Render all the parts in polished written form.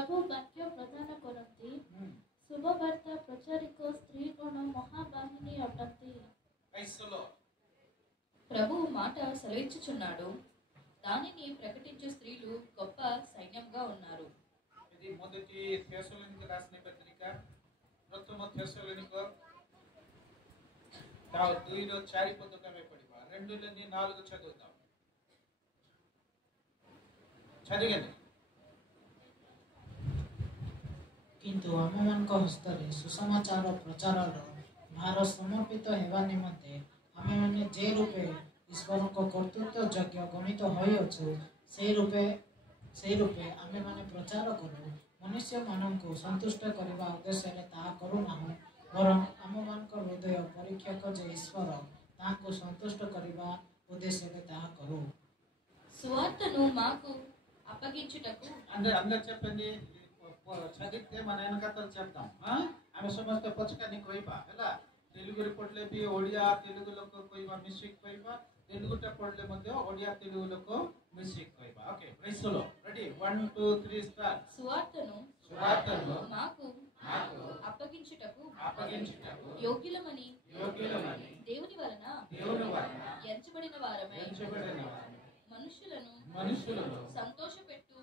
प्रभु वाक्य प्रदान करती शुभवार्ता प्रचारिक स्त्री गण महावाहिनी अटंती। ప్రభు మాట సెలవిచ్చుచున్నాడు, దానిని ప్రకటించు స్త్రీలు గొప్ప సైన్యంగా ఉన్నారు. ఇది మొదటి తెస్సలోనికీ రాసిన పత్రిక ప్రథమ తెస్సలోనిక 2:4 పదకమే పడివా 2:4 చదువుదాం. చదివండి. କିନ୍ତୁ ଆମମାନଙ୍କ ହସ୍ତରେ ସୁସମାଚାର ପ୍ରଚାରର ଭାର ସମର୍ପିତ ହେବା ନିମନ୍ତେ ଆମେମାନେ ଯେ ରୂପେ ଈଶ୍ୱରଙ୍କ କର୍ତ୍ତୃତ୍ୱ ଯୋଗ୍ୟ ଗଣିତ ହୋଇଅଛୁ ସେହି ରୂପେ ଆମେମାନେ ପ୍ରଚାର କରୁ। ମନୁଷ୍ୟମାନଙ୍କୁ ସନ୍ତୁଷ୍ଟ କରିବା ଉଦ୍ଦେଶ୍ୟରେ ତାହା କରୁନାହୁଁ, ବରଂ ଆମମାନଙ୍କ ହୃଦୟ ପରୀକ୍ଷକ ଯେ ଈଶ୍ୱର, ତାହାଙ୍କୁ ସନ୍ତୁଷ୍ଟ କରିବା ఉద్దేశంగా ତାହା କରୁ। సువార్తను మాకు అప్పగించుటకు అందరు చెప్పండి, చదివితే మన వెనకతలు చెప్తాం. ଆମେ ସମସ୍ତେ ପଛକାନି କହିବା ହେଲା। ତେଲୁଗୁରେ ପଢିଲେ ବି ଓଡ଼ିଆ ତେଲୁଗୁ ଲୋକ କହିବା ମିଶିକି କହିବା, ତେଲୁଗୁଟା ପଢିଲେ ମଧ୍ୟ ଓଡ଼ିଆ ତେଲୁଗୁ ଲୋକ ମିଶିକି କହିବା। Okay, praise the Lord. Ready 1 2 3 start. సువార్తను మాకు అప్పగించుటకు యోగ్యులమని దేవుని వలన ఎంచబడిన వారమై మనుషులను సంతోషపెట్టు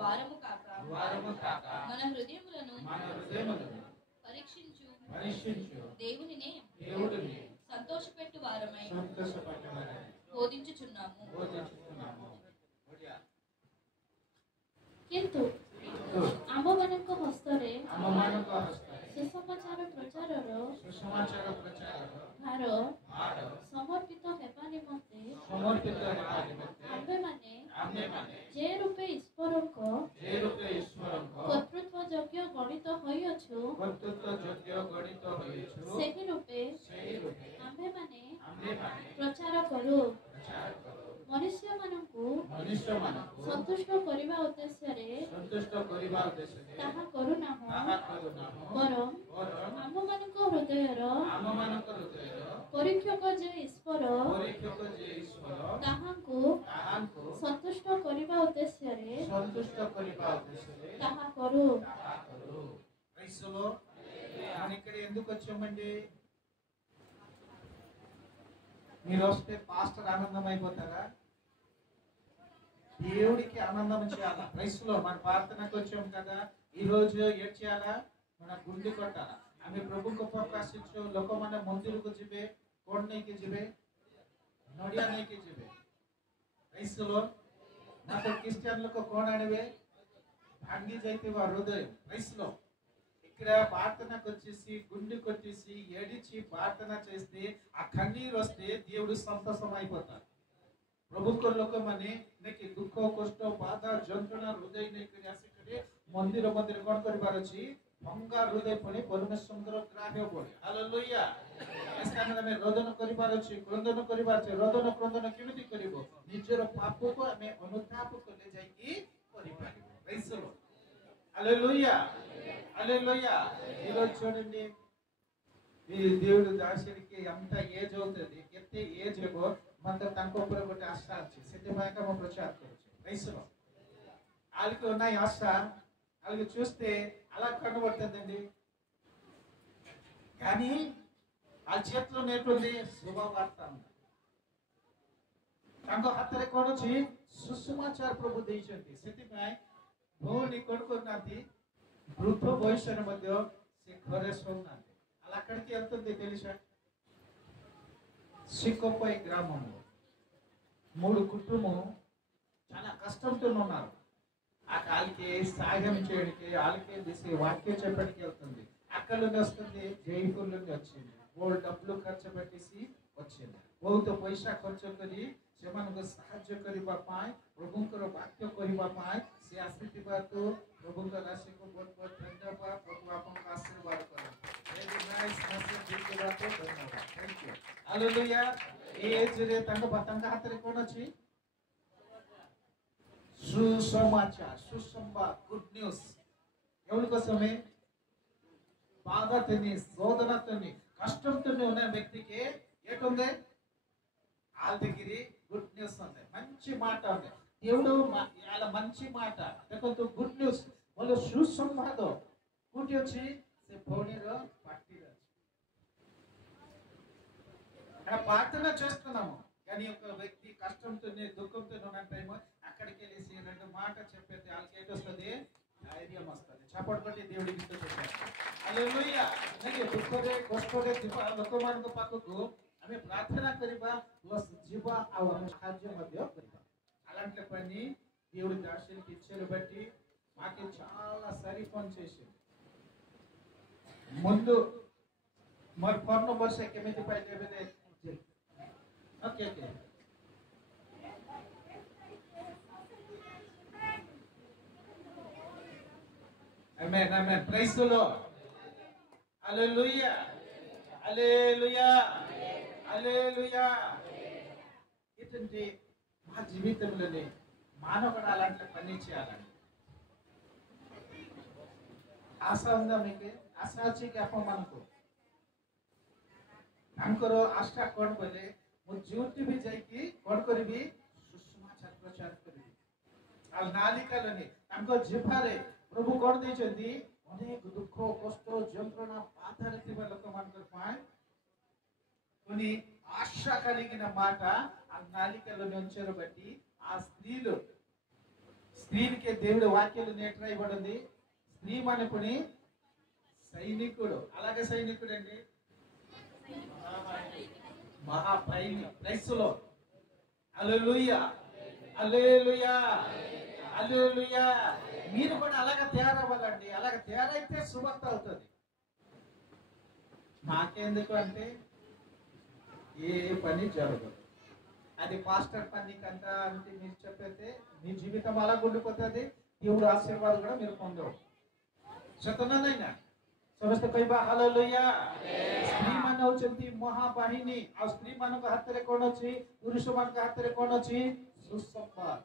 వారము కాక మన హృదయములను పరీక్షించు దేవునినే సంతోషపెట్టు వారమై బోధించుచున్నాము। किंतु आमମାନଙ୍କ हस्तरे सुसमाचार प्रचारर भार समर्पित हेबा निमंते आम्भेमाने जे रूपे ईश्वरଙ୍କ कर्तृत्व योग्य गणित होइअछु ସେହି ରୂପେ ଆମ୍ଭେମାନେ ପ୍ରଚାର କରୁ। ମନୁଷ୍ୟମାନଙ୍କୁ ସନ୍ତୁଷ୍ଟ କରିବା ଉଦ୍ଦେଶ୍ୟରେ ତାହା କରୁନାହୁଁ, ବରଂ ଆମମାନଙ୍କ ହୃଦୟର ପରୀକ୍ଷକ ଯେ ଈଶ୍ୱର, ତାହାଙ୍କୁ ସନ୍ତୁଷ୍ଟ କରିବା ଉଦ୍ଦେଶ୍ୟରେ ତାହା କରୁ। మనం ఇక్కడ ఎందుకు వచ్చామండి? మీరు వస్తే పాస్టర్ ఆనందం అయిపోతారా? దేవుడికి ఆనందం చేయాలా? క్రైస్తవులో మన ప్రార్థనకు వచ్చాం కదా, ఈ రోజు ఏం చేయాలా? మన గుండె కొట్టాలా। ଆମେ ପ୍ରଭୁଙ୍କ ପାଖକୁ ଆସିଛୁ, ଲୋକମାନେ ମନ୍ଦିରକୁ ଯିବେ, କଣ ନେଇକି ଯିବେ? ନଡ଼ିଆ ନେଇକି ଯିବେ। କ୍రైస్తవులో ମାତ୍ର ଖ୍ରୀଷ୍ଟିଆନ ଲୋକ କଣ ଆଣିବେ? ଭାଙ୍ଗି ଯାଇଥିବା ହୃଦୟ। క్రైస్తవులో ఇక్కడ ప్రార్థనకు వచ్చేసి గుండె కొట్టేసి ఏడిచి ప్రార్థన చేస్తే ఆ కన్నీరు వస్తే దేవుడు సంతోషం అయిపోతాడు। ప్రభుత్వ ଲୋକମାନେ ନେଇକି ଦୁଃଖ କଷ୍ଟ ବାଧା ଯନ୍ତ୍ରଣା ହୃଦୟ ନେଇକରି ଆସିକରି ମନ୍ଦିର କଣ କରିବାର ଅଛି? ଭଙ୍ଗା ହୃଦୟ ପୁଣି ପରମେଶ୍ୱରଙ୍କର ଗ୍ରାହ୍ୟ ପଡେ। ହାଲେଲୁୟା। ଏ ସ୍ଥାନରେ ଆମେ ରୋଦନ କରିବାର ଅଛି, କ୍ରନ୍ଦନ କରିବାର ଅଛି। ରୋଦନ କ୍ରନ୍ଦନ କେମିତି କରିବ? ନିଜର ପାପକୁ ଆମେ ଅନୁତାପ କଲେ ଯାଇକି କରିପାରିବ। ପ୍రైజ్ ది లార్డ్। హల్లెలూయా, హల్లెలూయా। ఈరోజు చూడండి, ఈ దేవుడు దాసుడికి ఎంత ఏజ్ అవుతుంది, କେତେ ఏజ్ ହେବ, ମାତ୍ର ତାଙ୍କ ଉପରେ ଗୋଟେ ଆଶା ଅଛି, ସେଥିପାଇଁ ଆମେ ପ୍ରଚାର କରୁଛୁ। Praise the Lord. వాళ్ళకి ఉన్నాయి ఆశ, వాళ్ళకి చూస్తే అలా కనబడుతుందండి, కానీ వాళ్ళ చేతిలో నేర్చుంది శుభవార్త। ତାଙ୍କ ହାତରେ କଣ ଅଛି? ସୁସମାଚାର ପ୍ରଭୁ ଦେଇଛନ୍ତି। ସେଥିପାଇଁ ଭଉଣୀ କଣ କରୁନାହାନ୍ତି? ବୃଦ୍ଧ ବୟସରେ ମଧ୍ୟ ସେ ଘରେ ଶୋଉନାହାନ୍ତି, అలా అక్కడికి వెళ్తుంది తెలుసా? సిక్కోపై గ్రామంలో 3 కుటుంబం చాలా కష్టంతో ఉన్నారు. ఆ కాలికి సాయం చేయడానికి, వాళ్ళకి తీసి వాక్యం చెప్పడానికి వెళ్తుంది. అక్కడ నుండి వస్తుంది, జైపూర్ నుండి వచ్చింది, బోల్ డబ్బులు ఖర్చు పెట్టేసి వచ్చింది। ବହୁତ ପଇସା ଖର୍ଚ୍ଚ କରି ସେମାନଙ୍କୁ ସାହାଯ୍ୟ କରିବା ପାଇଁ, ପ୍ରଭୁଙ୍କର ବାକ୍ୟ କହିବା ପାଇଁ ସେ ଆସିଥିବାରୁ ପ୍ରଭୁଙ୍କ ରାଶିକୁ ବହୁତ ବହୁତ ଧନ୍ୟବାଦ। ପ୍ରଭୁ ଆପଣଙ୍କ ଆଶୀର୍ବାଦ କରନ୍ତୁ। ଭେରି ନାଇସ୍ ମେସେଜ ଦେଇଥିବାରୁ ଧନ୍ୟବାଦ। Thank you. ହାଲେଲୁୟା। এই এজରେ ତାଙ୍କ ହାତରେ କଣ ଅଛି? సుసమాచార, సుసంబాద్, గుడ్ న్యూస్। ఎవరి కోసమే? బాధతోని, శోధనతోని, కష్టంతోని ఉన్న వ్యక్తికి ఏటుంది? వాళ్ళ దగ్గర గుడ్ న్యూస్ ఉంది, మంచి మాట ఉంది। దేవుడు వాళ్ళ మంచి మాట, లేకపోతే గుడ్ న్యూస్, ଭଲ ସୁସମ୍ବାଦ କୋଉଠି ଅଛି? ସେ ଭଉଣୀର ପାଟିରେ ଅଛି। ప్రార్థన చేస్తున్నాము కానీ ఒక వ్యక్తి కష్టంతోనే దుఃఖంతో ఉన్న టైం అక్కడికి వెళ్ళేసి రెండు మాట చెప్పేది వాళ్ళకి ఏంటొస్తుంది? ధైర్యం వస్తుంది. చప్పటి కొట్టి దేవుడికి స్తుతించాలి. హల్లెలూయా. ନାଇଁ ଦୁଃଖରେ କଷ୍ଟରେ ଥିବା ଲୋକମାନଙ୍କ ପାଖକୁ ଆମେ ପ୍ରାର୍ଥନା କରିବା ପ୍ଲସ୍ ଯିବା ଆଉ ଆମେ ସାହାଯ୍ୟ ମଧ୍ୟ କରିବା। అలాంటి పని దేవుడి దాసునికి ఇచ్చేది బట్టి మాకు చాలా సరి పని చేసింది। ముందు మరి ఫోన్ నంబర్ से केमिति पाइले बेले okay okay amen amen praise the Lord hallelujah hallelujah hallelujah ఇటువంటి మా జీవితంలోనే మానవుడు అలాంటి పని చేయాలండి। आशा ఉందా మీకు? आशा ଅଛି କି ଆପଣମାନଙ୍କୁ? ତାଙ୍କର ଆଶା କଣ କହିଲେ? ମୁଁ ଯୋଉଠି ବି ଯାଇକି କଣ କରିବି? ସୁସମାଚାର ପ୍ରଚାର କରିବି। ଆଉ ନାଲିକାଲନି ତାଙ୍କ ଜିହ୍ବାରେ ପ୍ରଭୁ କଣ ଦେଇଛନ୍ତି? ଅନେକ ଦୁଃଖ କଷ୍ଟ ଯନ୍ତ୍ରଣା ବାଧାରେ ଥିବା ଲୋକମାନଙ୍କ ପାଇଁ కొన్ని ఆశ కలిగిన మాట ఆ నాలికలో ఉంచారు బట్టి ఆ స్త్రీకి దేవుడి వాక్యాలు నేర్పబడింది। స్త్రీ మనకుని సైనికుడు, అలాగే సైనికుడు అండి మహాపైని క్రైస్తులో। హల్లెలూయా హల్లెలూయా హల్లెలూయా। మీరు కూడా అలాగే తయారవ్వాలండి। అలాగే తయారైతే సువార్త అవుతుంది। నాకెందుకు అంటే ఏ పని జరగదు, అది పాస్టర్ పని కంట అంటే మీరు చెప్పేస్తే మీ జీవితం అలా ఉండిపోతుంది। దేవుడు ఆశీర్వాదం కూడా మీరు పొందరు। ସତନାଇନା ସମସ୍ତେ କହିବା ହାଲେଲୁୟା। ସ୍ତ୍ରୀ ମାନେ ହଉଛନ୍ତି ମହାବାହିନୀ। ଆଉ ସ୍ତ୍ରୀ ମାନଙ୍କ ହାତରେ କଣ ଅଛି? ପୁରୁଷ ମାନଙ୍କ ହାତରେ କଣ ଅଛି? ସୁସମ୍ବାଦ।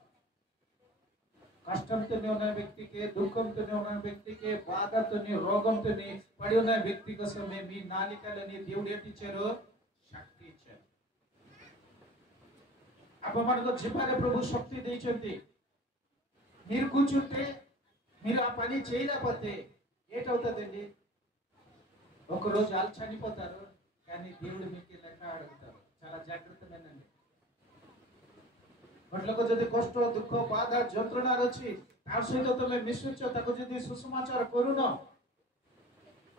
కష్టంతోనే ఉన్న వ్యక్తికి, దుఃఖంతోనే ఉన్న వ్యక్తికి, బాధతోని రోగంతోని పడి ఉన్న వ్యక్తి కోసమే మీ నాలికలని దేవుడు ఏంటి ఇచ్చారు? శక్తి ఇచ్చారు। అప్పుడు మనకు జిహ్వారే ప్రభు శక్తి ଦେଇଛନ୍ତି। మీరు కూర్చుంటే మీరు ఆ పని చేయలేకపోతే ఏటవుతుందండి? ఒకరోజు వాళ్ళు చనిపోతారు, కానీ దేవుడు మీకు లెక్క అడుగుతారు। చాలా జాగ్రత్తమేనండి। ମତଲବ ଯଦି କଷ୍ଟ ଦୁଃଖ ବାଧା ଯନ୍ତ୍ରଣା ଅଛି ତା ସହିତ ତମେ ମିଶୁଛ, ତାକୁ ଯଦି ସୁସମାଚାର କରୁନ,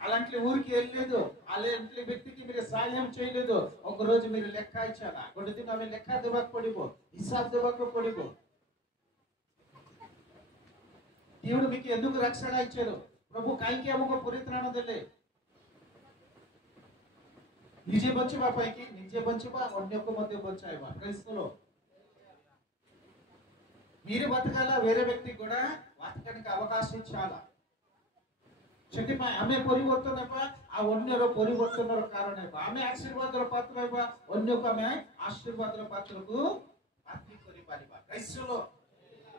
అలాంటి ఊరికి వెళ్ళలేదు, అలాంటి వ్యక్తికి మీరు సాయం చేయలేదు, ఒక రోజు మీరు లెక్క ఇచ్చారా? ଗୋଟେ ଦିନ ଆମେ ଲେଖା ଦେବାକୁ ପଡିବ, ହିସାବ ଦେବାକୁ ପଡିବ। దేవుడు మీకు ఎందుకు రక్షణ ఇచ్చారు? ప్రభు କାହିଁକି ଆମକୁ ପରିତ୍ରାଣ ଦେଲେ? ନିଜେ ବଞ୍ଚିବା ପାଇଁ କି? ନିଜେ ବଞ୍ଚିବା, ଅନ୍ୟକୁ ମଧ୍ୟ ବଞ୍ଚାଇବା। Praise the Lord. మీరు బతకాల, వేరే వ్యక్తికి కూడా బతకడానికి అవకాశం ఇచ్చాలా। ସେଥିପାଇଁ ଆମେ ପରିବର୍ତ୍ତନ ହେବା, ଆଉ ଅନ୍ୟର ପରିବର୍ତ୍ତନର କାରଣ ହେବା। ଆମେ ଆଶୀର୍ବାଦର ପାତ୍ର ହେବା, ଅନ୍ୟକୁ ଆମେ ଆଶୀର୍ବାଦର ପାତ୍ରକୁ ପାତ୍ରୀ କରିପାରିବା। ପ୍రైజ్ ଦ లార్డ్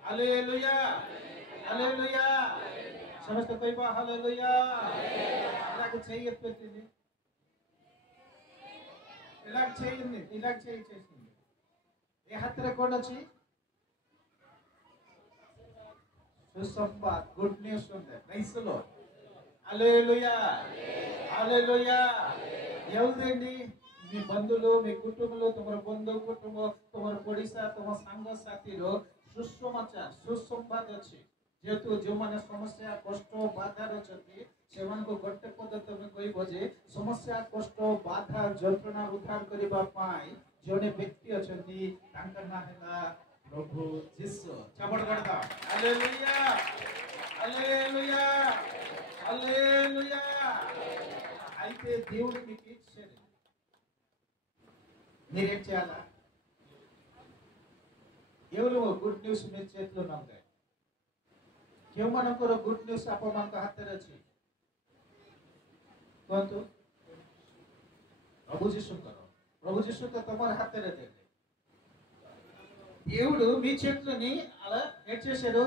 ହାଲେଲୁୟା ହାଲେଲୁୟା। ସମସ୍ତେ କହିବା ହାଲେଲୁୟା। ఇలాగ చేయొచ్చింది, ఇలాగ చేయండి, ఇలాగ చేసింది। ఏ ହାତରେ କଣ ଅଛି? సుసంబాద్, గుడ్ న్యూస్ ఉంది। ప్రైజ్ ద లార్డ్ హల్లెలూయా హల్లెలూయా। ఎవరండి? మీ బంధువులు, మీ కుటుంబంలో, ତୁମର ବନ୍ଧୁ କୁଟୁମ୍ବ, ତୁମର ପଡିଶା, ତୁମ ସାଙ୍ଗସାଥିର ସୁସମାଚାର ସୁସମ୍ବାଦ ଅଛି। ଯେହେତୁ ଯେଉଁମାନେ ସମସ୍ୟା କଷ୍ଟ ବାଧାରେ ଅଛନ୍ତି ସେମାନଙ୍କୁ ଗୋଟେ ପଦ ତମେ କହିବ ଯେ ସମସ୍ୟା କଷ୍ଟ ବାଧା ଯନ୍ତ୍ରଣା ଉଦ୍ଧାର କରିବା ପାଇଁ ଜଣେ ବ୍ୟକ୍ତି ଅଛନ୍ତି, ତାଙ୍କ ନାଁ ହେଲା ପ୍ରଭୁ ଯୀଶୁ। ଚାପଡ଼ କରିଦା ହାଲେଲୁୟା ହାଲେଲୁୟା ହାଲେଲୁୟା। అయితే దేవుడు మీకు ఇచ్చాడు, మీరేం చేయాలా? ఎవరు గుడ్ న్యూస్ మీ చేతిలో ఉన్నాయి? କେଉଁମାନଙ୍କର ଗୁଡ୍ ନ୍ୟୁଜ୍ ଆପଣମାନଙ୍କ ହାତରେ ଅଛି? କୁହନ୍ତୁ। ప్రభు ଯୀଶୁଙ୍କର, ప్రభు ଯୀଶୁ ତ ତମର ହାତରେ ଦେଲେ। దేవుడు మీ చేతులని అలా ఏం చేశాడు?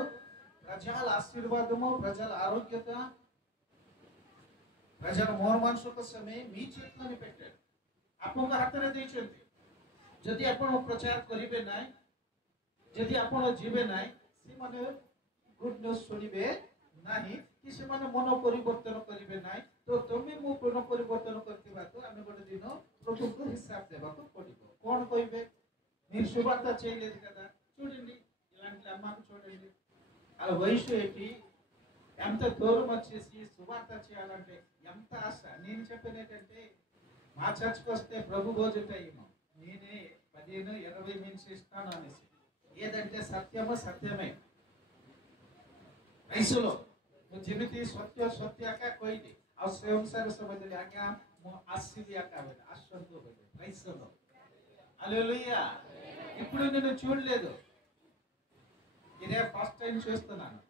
ప్రజల ఆశీర్వాదము, ప్రజల ఆరోగ్యత, ప్రజల మోహమాంస కోసమే మీ చేతులని పెట్టాడు, ଆପଣଙ୍କ ହାତରେ ଦେଇଛନ୍ତି। ଯଦି ଆପଣ ପ୍ରଚାର କରିବେ ନାହିଁ, ଯଦି ଆପଣ ଯିବେ ନାହିଁ, ସେମାନେ ଗୁଡ୍ ନ୍ୟୁଜ୍ ଶୁଣିବେ ନାହିଁ କି ସେମାନେ ମନ ପରିବର୍ତ୍ତନ କରିବେ ନାହିଁ। ତ ତମେ ମୁଁ ମନ ପରିବର୍ତ୍ତନ କରିଥିବାକୁ ଆମେ ଗୋଟେ ଦିନ ప్రభుకు హిସାబ్ ଦେବାକୁ ପଡ଼ିବ। କ'ଣ କହିବେ? మీరు సువార్త చేయలేదు కదా, చూడండి ఇలాంటి అమ్మకు చూడండి వాళ్ళ వయసు ఏంటి, ఎంత దూరం వచ్చేసి సువార్త చేయాలంటే ఎంత ఆశ. నేను చెప్పేది ఏంటంటే మా చర్చ్కి వస్తే ప్రభు రోజు టైం నేనే 15-20 మినిట్స్ ఇస్తాను అనేసి, ఏదంటే సత్యము సత్యమే। ऐसलो जेमिति सत्य सत्य का कोई नहीं और स्वयं से समझ लिया क्या आश्चर्य का है आश्चर्य हो गए। ऐसलो हालेलुया। ఇప్పుడు నేను చూడలేదు, ఇదే ఫస్ట్ టైం చూస్తున్నాను,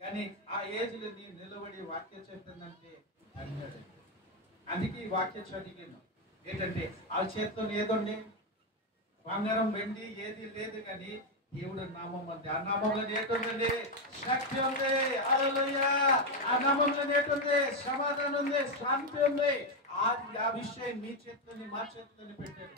కానీ ఆ ఏజ్ లో నేను నిలబడి వాక్యం చెప్తానంటే అందుకే ఈ వాక్యం చదివాను ఏంటంటే ఆ చేతిలో ఏదండి బంగారం వెండి ఏది లేదు, కానీ దేవుడు నామం ఉంది, ఆ నామంలో ఏటుంది శక్తి ఉంది। హల్లెలూయా। ఆ నామంలో ఏటుంది సమాధానం ఉంది, శాంతి ఉంది। ఆ విషయం మీ చేతిలోని మా చేతిలోని పెట్టాడు।